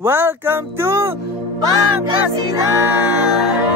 Welcome to Pangasinan!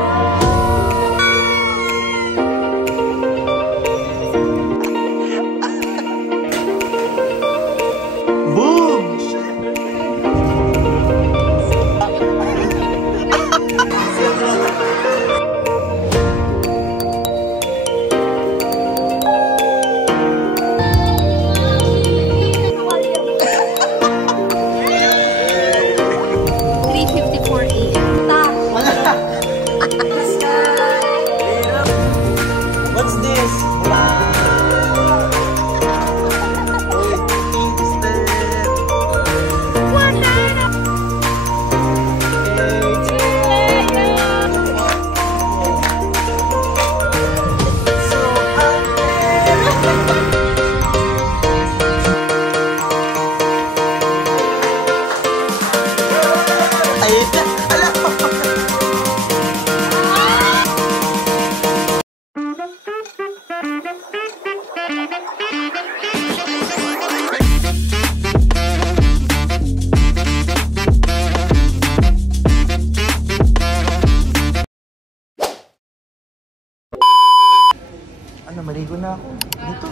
Ano, maligo na ako. Dito.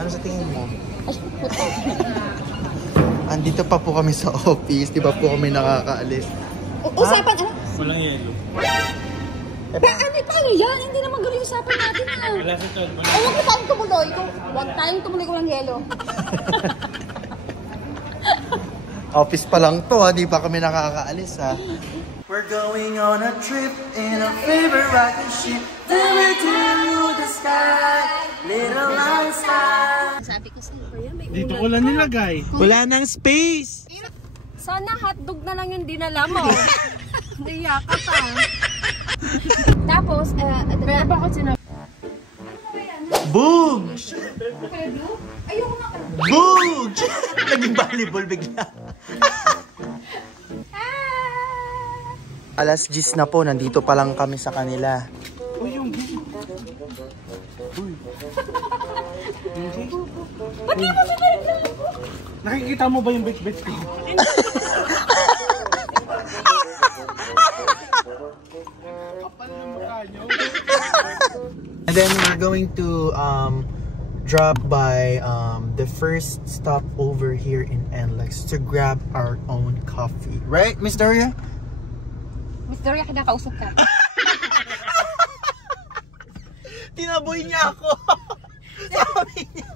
Ano sa tingin mo? Andito pa po kami sa office. Di ba po kami nakakaalis? Usapan ano? Walang yelo. Paano yan? Hindi naman galing usapan natin ha. Wala sa tol. Huwag mo tayong tumuloy. Huwag tayong tumuloy ko ng yelo. Office pa lang to ha. Di pa kami nakakaalis ha. We're going on a trip in a favorite rocket ship. Never to the sky, little Einstein. Sabi ko sa'yo, may Dito ko lang nilagay. Wala nang space. sana hotdog na lang yung dinala mo. Naiya ka pa. Tapos, pero bakit sinabi? Boom! Ayoko na. Boom! Naging volleyball bigla. Alas 10 na po, nandito pa lang kami sa kanila. Uy, yung Ba't di mo sinabi lang ako? nakikita mo ba yung bet-bet ko? Kapal na mukha nyo. And then we're going to drop by the first stop over here in NLEX to grab our own coffee. Right, Miss Daria? Miss Doria, kinakausap ka. Tinaboy niya ako. Sabi niya.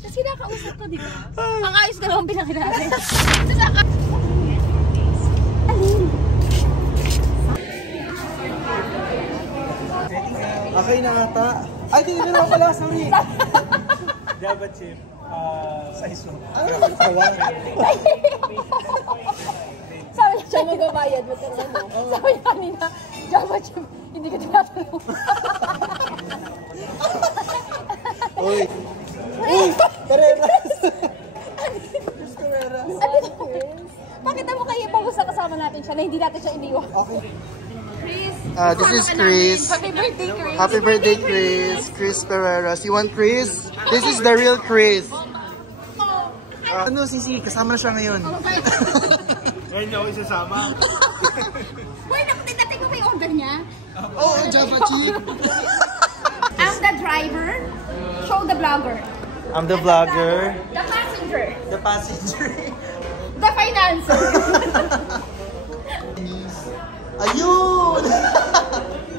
Kasi kinakausap ka, di ba? Ang ayos ka naman pinakinatin. Alin? Okay na ata. Ay, hindi na pala. Sorry. Java chip. Size 1. Sabi niya siya magbabayad. Sabi niya kanina, Java chip, hindi ka tinatanong. Uy. Uy! Tareras! Tareras. Pakita mo kayo pag sa kasama natin siya na hindi natin siya iniwan. Okay. Chris! This is Chris. Happy birthday, Chris! Happy birthday, Chris. Chris Pereras. You want Chris? This is the real Chris. Ano, Sisi? Kasama na siya ngayon. Ngayon niya ako isasama. Uy, natin mo ba yung order niya? Oh, Java chip. I'm the driver. Show the vlogger. I'm the vlogger. The passenger. The passenger. The financer. Ayun!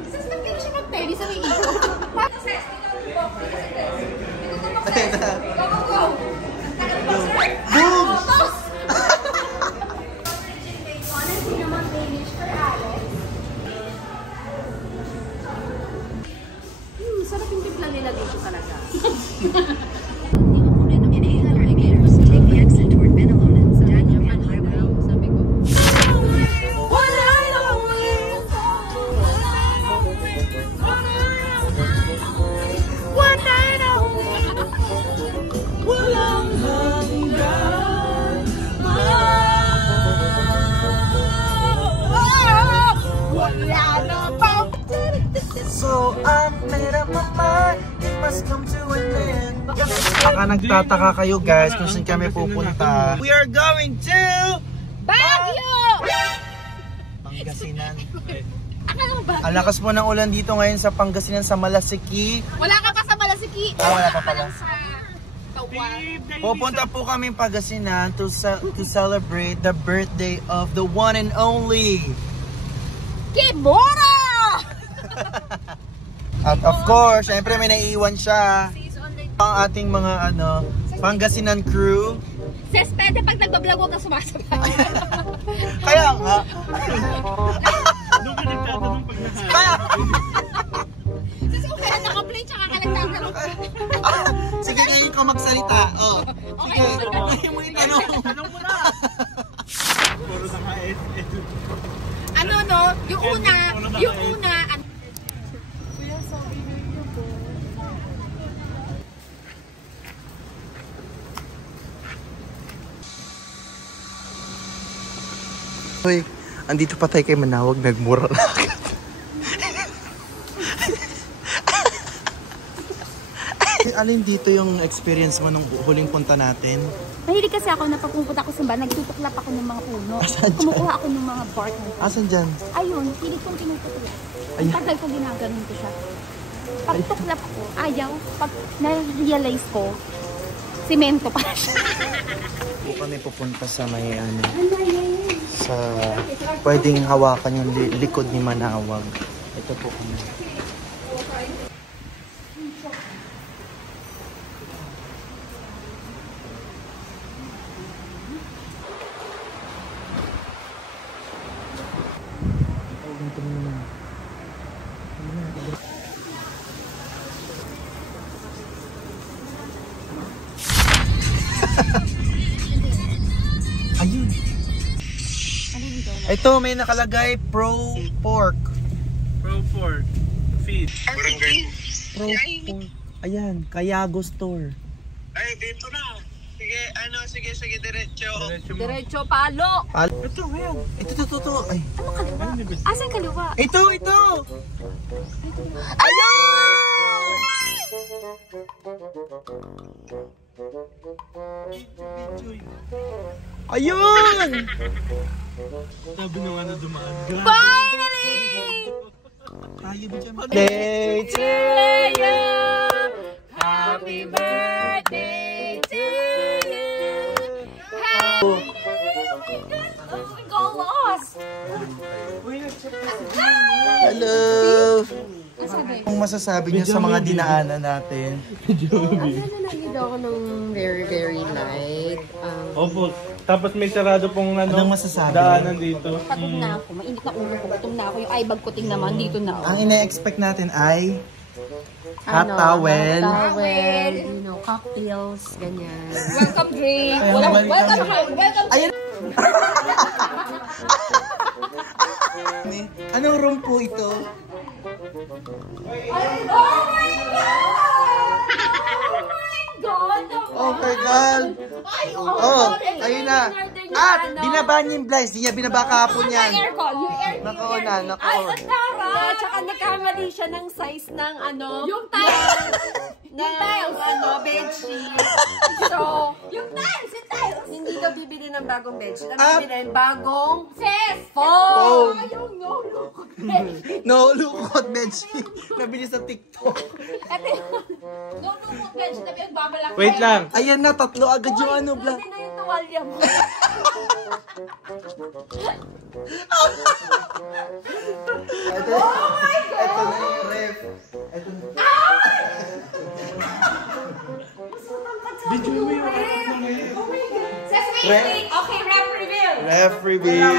Suspect ka na siya mag-tennis sa may ito. Ayun na. Go, go, go! Boom! Tos! Honestly naman, Danish for Alex. Sarap yung timpla nila dito talaga. So I made up my mind, it must come to an end. Baka nagtataka kayo guys kung saan kami pupunta. We are going to Baguio! Pangasinan. Akala mo ba? Ang lakas po ng ulan dito ngayon sa Pangasinan, sa Malasiki. Wala ka pa sa Malasiki. Wala pa pala. Sa Tawan. Pupunta po kami Pangasinan to celebrate the birthday of the one and only Kimura! At of course, syempre may naiiwan siya. Ang ating mga Pangasinan crew. Sis, pwede pag nagbablog huwag kang sumasabay. Kaya nga. Doon ka nagtatanong pag nahanap. Kaya. Sis, kung kaya naka-play tsaka ka nagtatanong. Sige, ngayon ko magsalita. Oh. Sige, Okay. ngayon mo yung tanong. Tanong mo na! Puro na ka Ano no? Yung una, Hoy, andito pa tayo kay Manawag, nagmura na agad. Alin dito yung experience mo nung huling punta natin? mahilig kasi ako na pag pumunta ako sa ba, nagtutuklap ako ng mga puno. Asan dyan? Kumukuha ako ng mga bark. Asan dyan? Ayun, hilig kong tinutuklap. Ayun. Tagal ko ginaganon ko siya. Pag tuklap ko, ayaw. Pag na-realize ko, simento pa siya. Po kami pupunta sa may sa pwedeng hawakan yung likod ni Manawag. Ito po kami. Ayun. Ito may nakalagay pro pork. Pro pork. Feed. Pro pork. Ayan, Kayago store. Ay, dito na. Sige, diretso. Diretso mo. Diretso, palo! Ito, ayan. Ito. Ay. Ano kaliwa? Asan kaliwa? Ito! Ayun! Ayun! Sabi nung ano dumaan ka. Finally! Tayo ba dyan? Day to you! Happy birthday to you! Oh my God, lost! Hello! Ang sabi? Kung masasabi niyo sa mga dinaanan natin? Nalagid ako ng very, very light. Opo. Tapos may sarado pong Anong masasabi? daanan dito. Patong na ako, mainit na ulo ko, gutom na ako. Yung eye bag ko ting naman, dito na ako. Ang ina-expect natin ay hot towel. Hot towel, you know, cocktails, ganyan. Welcome drink! Ayun, Welcome! Ayun! Anong room po ito? Oh my God! Oh my God! Oh, ayun na. At binaba niya yung blinds. Hindi niya binaba kahapon yan. Aircon! Yung aircon! Nakaon na, Ay, nakaon. ang tara! Tsaka nagkamali siya ng size ng Yung tiles! ng bedsheet. So, Yung tiles! Yung tiles! hindi ka bibili ng bagong bedsheet. Ang Ah. bibili ng bagong Sis! Foam. Yung no look! No, lukot bedsheet. Nabili sa TikTok. Ito yung no look bench na pinagbabalak. Wait lang. Ayan na, tatlo agad yung ano, bla. Pwede na yung tuwalya mo. Ito na yung ref. Ito na. Video mo yung Sis, wait! Okay, rep reveal! Ref reveal.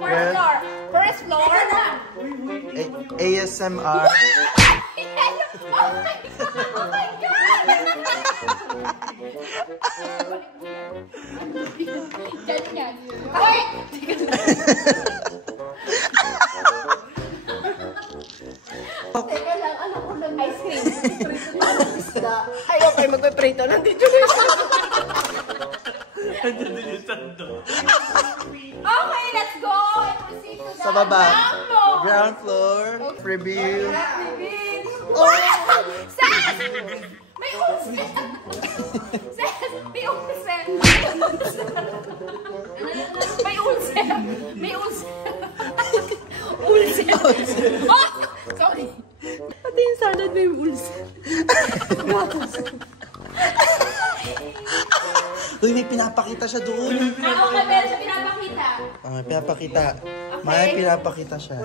First floor! First floor! ASMR. Oh my God! Ganyan. Wait! Teka lang, ano ko lang Ice cream. isda. Ay, okay, magpe-prito. Nandito na yung Okay, let's go! And proceed to the Sa baba. ground floor. Ground floor. Review. Oh! Sis! May unse! Sis! May unse! May unse! May unse! Oh! Sorry. Pati yung salad may rules. Uy, may pinapakita siya doon. Ako ka, meron siya pinapakita. May pinapakita. Okay. May pinapakita siya.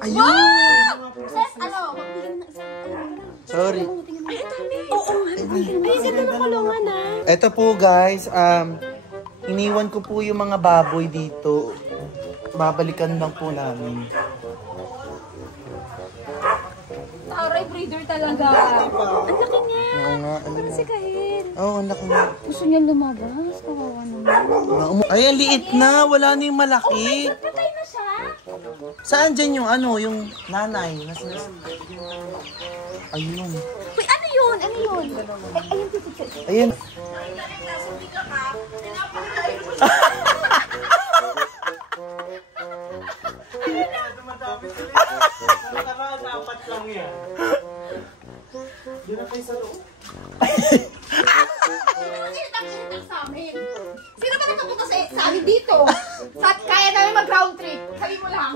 Ayun! Wow! Sis, ano? Sorry. Oo nga. Ay, ganda ng kulungan ah. Ito po guys, iniwan ko po yung mga baboy dito. Babalikan lang po namin. Aray, breeder talaga. Ang laki niya. Oo nga. Si Kahil. Oo, ang laki na. Gusto niya lumabas. Kawawa naman. Ay, ang liit na. Wala na yung malaki. Patay na siya. Saan dyan yung ano, yung nanay? Ayun. Uy, ano yun? Ano yun? Ay, ayun, tito. Ayun. Dapat lang yan. Doon na kayo sa loob. Initang sa amin. Sino ba nakapunta sa amin dito? Kaya namin mag-ground trip. Sabi mo lang.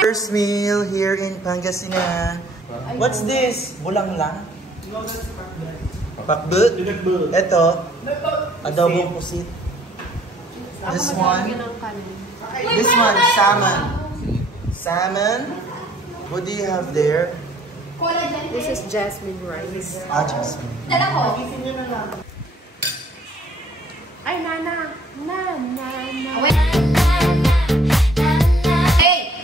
First meal here in Pangasinan. What's this? Bulang lang? Pakbut? Ito, adobong pusit. This one, salmon. Salmon? What do you have there? Collagen. This is jasmine rice. Jasmine. Dala ko. Ay, Nana. Nana. Wait. Hey!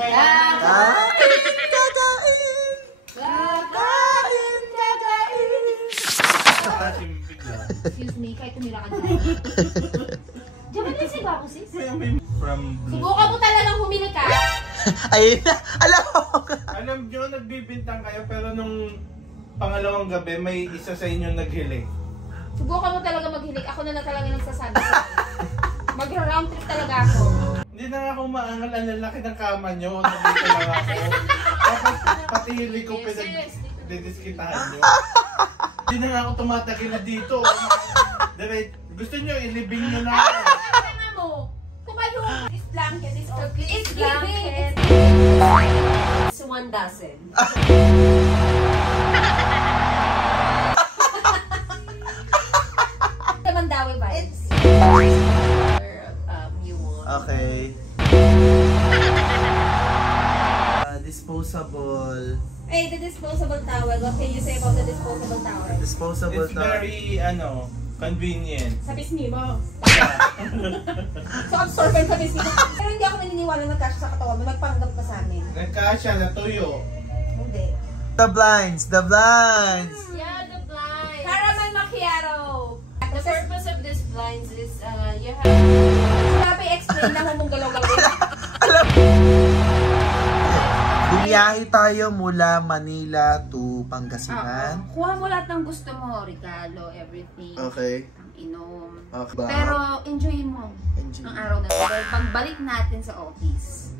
Excuse me, kahit tumira ka dyan. Diyan ba din sigaw ko, sis? From Subukan mo talagang humili ka. Ayun na, alam mo. alam nyo, nagbibintang kayo pero nung pangalawang gabi may isa sa inyo naghiling. Subukan mo talaga maghilig. Ako na lang talaga nagsasabi sa Magra-round trip talaga ako. Hindi na nga ako maangal, ang laki ng kama nyo. Nandito lang ako. Tapos pati yung liko pinag-didiskitahan nyo. Hindi na nga ako tumatagil na dito. Gusto nyo, ilibing nyo na ako. Ano nga mo? Tumayo. This blanket is okay. It's giving. It's 1 dozen. Mandawi vibes. You want. Okay. Disposable. Hey, the disposable towel. What can you say about the disposable towel? Disposable It's very, convenient. Sa pisngi mo. So, absorbent sa pisngi mo. Pero hindi ako naniniwala na magkasya sa katawan mo. Nagpanggap pa sa amin. Nagkasya na tuyo. Hindi. The blinds, the blinds. Yeah, the blinds. Caramel macchiato. The purpose of this blinds is you have. Grabe, explain lang mong galaw-galaw. Bumiyahe tayo mula Manila to Pangasinan. Kuha mo lahat ng gusto mo. Regalo, everything. Okay. Ang inom. Okay. Pero enjoy mo Enjoy. ang araw na ito. Dahil pagbalik natin sa office.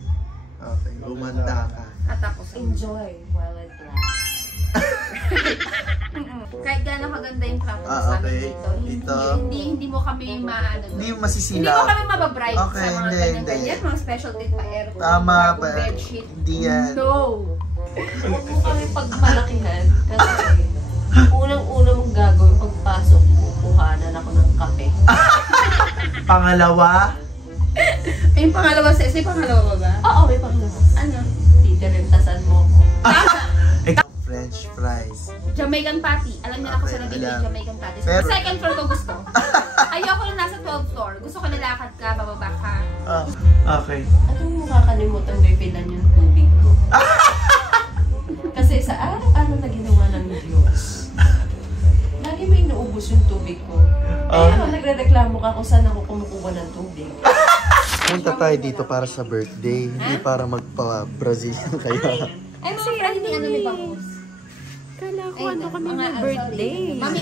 Okay, gumanda ka. At tapos Enjoy while it lasts. kahit gano'ng kaganda yung trato Ah, sa amin okay. dito, Dito. hindi mo kami maano. Hindi mo Hindi masisila. mo kami mababright Okay, sa mga hindi, ganyan-ganyan. Mga special din pa aircon. Tama bagong ba? bedsheet. Hindi yan. No. Huwag mo kami pagmalakihan kasi unang-una mong gagawin pagpasok, kukuhanan ako ng kape. Pangalawa, Yung pangalawa sa may pangalawa ba ba? Oo, may pangalawa. Ano? Titirentasan mo ako. French fries. Jamaican patty. Alam niyo na ako Okay, sa nabili alam. yung Jamaican patty. Sa Pero- second floor ko gusto. Ayoko na nasa 12th floor. Gusto ko nilakad ka, bababa ka. Okay. At huwag mo kakalimutan bibilan yung tubig ko. Kasi sa araw-araw na ginawa ng Diyos, lagi may naubos yung tubig ko. Kaya nagre-reklamo ka kung saan ako kumukuha ng tubig. Punta tayo dito para sa birthday, hindi para magpa-Brazilian kayo. Ay, mga friend ni ano may bangus. Kala ko ano kami na birthday. Mami,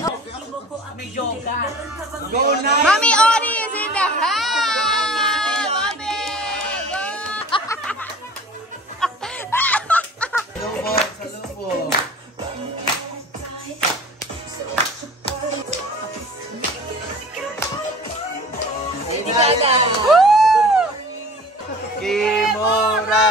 Go na! Mami Ori is in the house! Mami! Salubong, salubong. Lady Gaga! Kimura!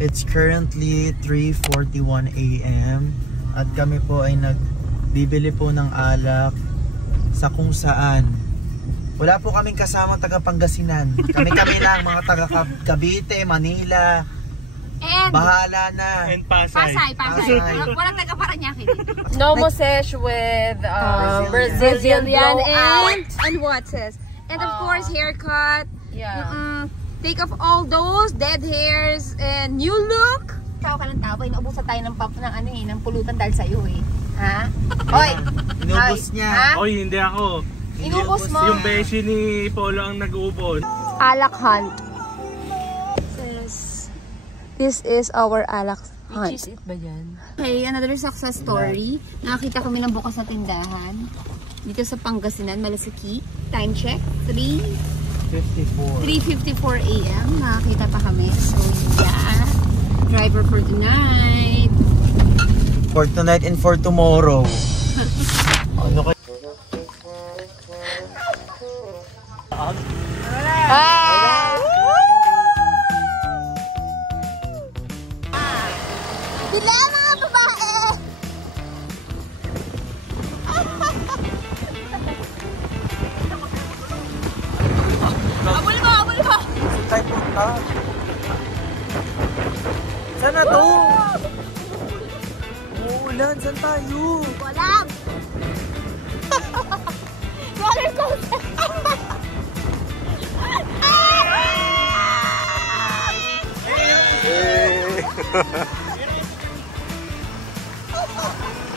It's currently 3:41 AM at kami po ay nagbibili po ng alak sa kung saan wala po kaming kasama taga Pangasinan. Kami lang mga taga Cavite, Manila. And Bahala na. And Pasay. Pasay. Walang taga Paranaque dito. Normal sesh with Brazilian blowout. And what says? And of course, haircut. Yeah. Take off all those dead hairs and new look. Tao ka ng tao, inuubusan tayo ng pulutan dahil sa'yo eh. Ha? Hoy! Inubos niya. Ha? Oy, hindi ako. Inubos mo. Yung beshi ni Polo ang nag-uubos. Alak hunt. This is our alak hunt. Which is it ba yan? Okay, another success story. Nakakita kami ng bukas na tindahan. Dito sa Pangasinan, Malasiki. Time check, 3:54 AM. Nakakita pa kami. So, yeah. Driver for tonight. For tonight and for tomorrow. Ano kayo? Bila mga babae! Abol mo! Saan tayo punta? Saan na to? Uulan, saan tayo? Walang! Roller coaster!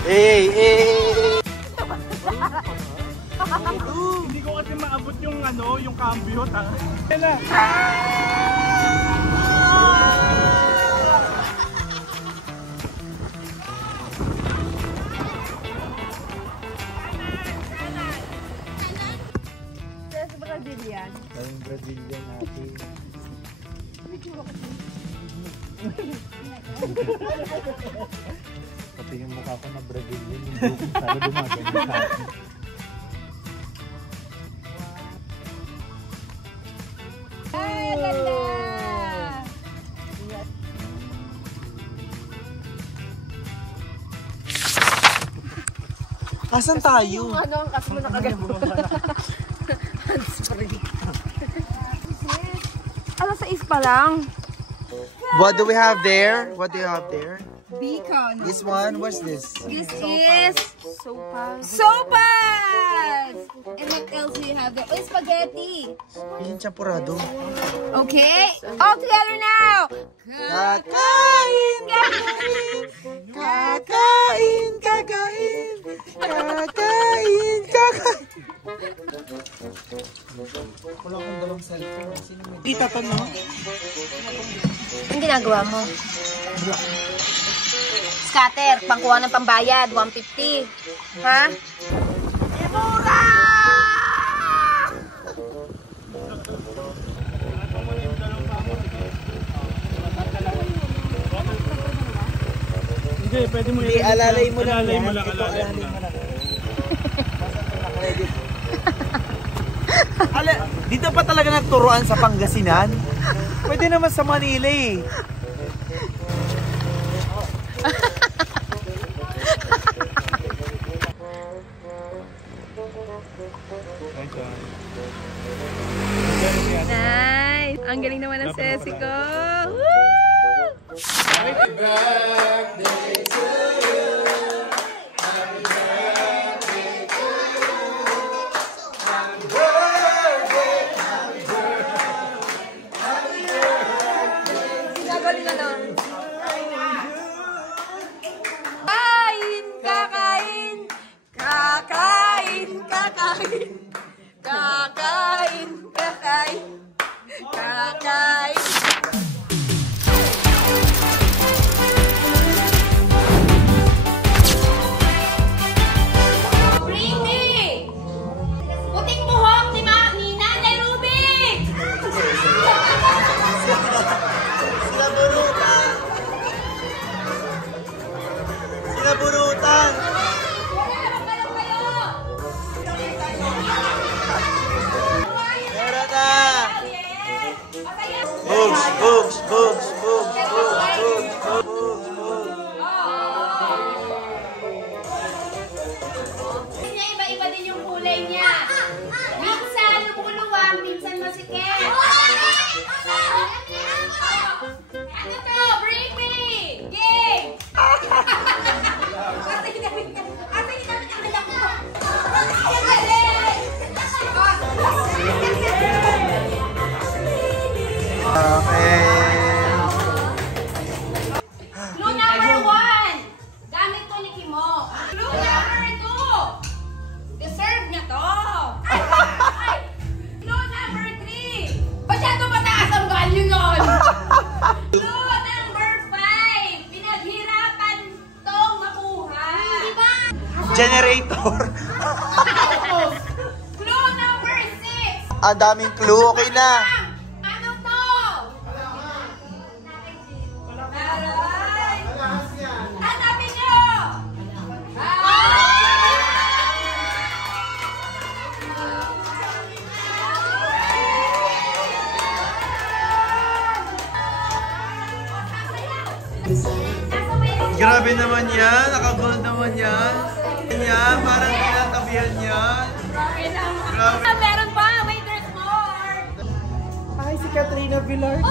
Hey! Hindi ko kasi maabot yung yung cambio ta. Brazilian. Ang Brazilian natin. Pati yung mukha ko na Brazilian, yung buko sana dumagan sa akin. Ay, ganda! Asan tayo? Ano ang kas mo nakagano? Alas 6 pa lang. What do we have there? What do you have there? Beacon. This one? What's this? This is sopas! And what else do you have there? Oh, spaghetti. Yung champurado. Okay, all together now. Kakain! Wala akong dalang cellphone. Kita to, no? Ang ginagawa mo? Scatter, pangkuha ng pambayad, 150. Ha? Mura! Hindi, pwede mo Hindi, alalay mo lang. Alalay mo lang. Dito pa talaga nagturuan sa Pangasinan? Pwede naman sa Manila eh. Nice! Ang galing naman ng sesi ko. Woo! Happy birthday to you. Happy birthday to you. Happy birthday. Happy birthday. Happy birthday. Sinagaling na lang. Kain! Kakain! Kakain! Kakain! Kakain! Kakain! Kakain! Britney! Puting buhok ni Nanay Ruby! Sinaburutan! Wala naman kayo! Meron na! Bugs! Bugs! Bugs! Bugs! Bugs! Generator. Clue number 6. Ang daming clue. Okay na. Ano to? Hanapin nyo! Grabe naman yan. Nakagold naman yan. Yan, parang tinatabihan yan. Grabe. Meron pa! Wait, there's more! Ay, si Katrina Velarde.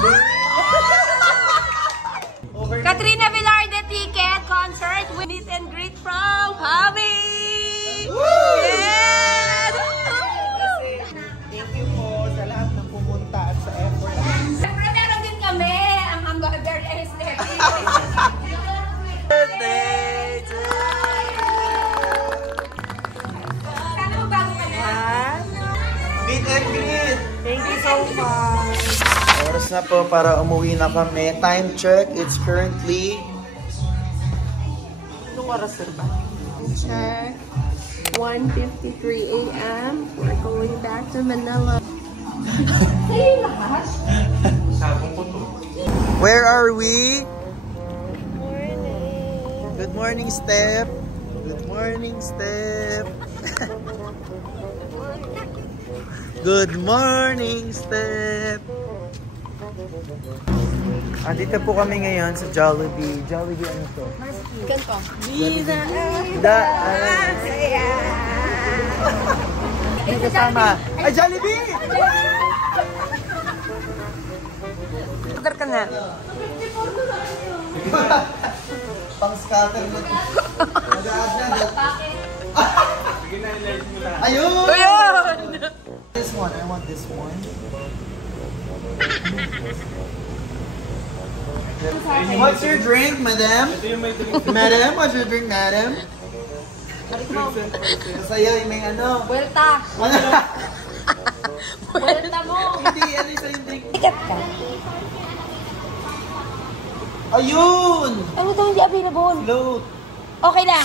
Katrina Velarde ticket concert with meet and greet from Javi! Yes! Thank you po sa lahat ng pumunta at sa effort. Siyempre meron din kami ang hamburger aesthetic. Birthday to Sana magbago ka na. meet and greet. Thank you so much. Oras na po para umuwi na kami. Time check, it's currently... Anong oras, sir ba? Check. 1:53 a.m. We're going back to Manila. Sabong ko to. Where are we? Good morning, Step. Good morning, Step. Good morning, Step. Andito po kami ngayon sa Jollibee. Jollibee ano to? Ganito. Hindi kasama. Ay, Jollibee! Order ka na. Pang scatter na. Mag-aad na. Sige na, i-live mo na. Ayun! Ayun! This one. I want this one. What's your drink, madam? Ito yung may drink. Madam, what's your drink, madam? Masaya yung may ano. Buelta. Ano? Buelta mo. Hindi, ano yung drink? Ticket ka. Ayun! Ano to hindi available? Float. Okay lang.